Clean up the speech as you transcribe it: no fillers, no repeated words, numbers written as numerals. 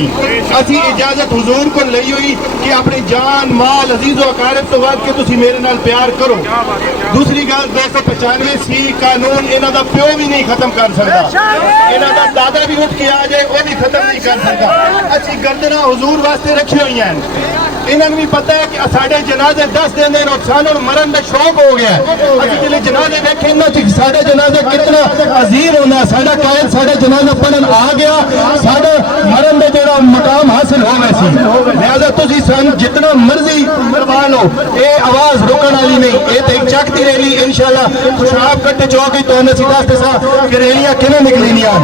لینی اسی اجازت حضور کو لئی ہوئی کہ اپنی جان مال عزیز و اقارب تو ود کے تسی میرے نال پیار کرو دوسری گل 295 سی قانون انہاں دا پیو بھی نہیں ختم کر سکتا انہاں دا دادا بھی اٹھ کے آ جائے وہ بھی ختم نہیں کر سکتا اسی گردناں حضور واسطے رکھی ہوئی ہیں انہوں بھی پتہ ہے کہ ساڑھے جنازے 10 دن دے سانوں مرن دا شوق ہو گیا ہے ابھی جلے جنازے دیکھیں نا ساڑھے جنازہ کتنا عظیم ہونا ہے ساڑھا قائد ساڑھے جنازہ پڑھن آ گیا ساڑھا مرن دا جڑا مقام حاصل ہو ویسی لہذا تسی سن جتنا مرضی کروا لو اے آواز رکن والی نہیں اے تے چکتی ریلی انشاءاللہ خوشاب کٹے چوکی تو انہیں سیدھا کہ ریلیاں کنے نکلینیاں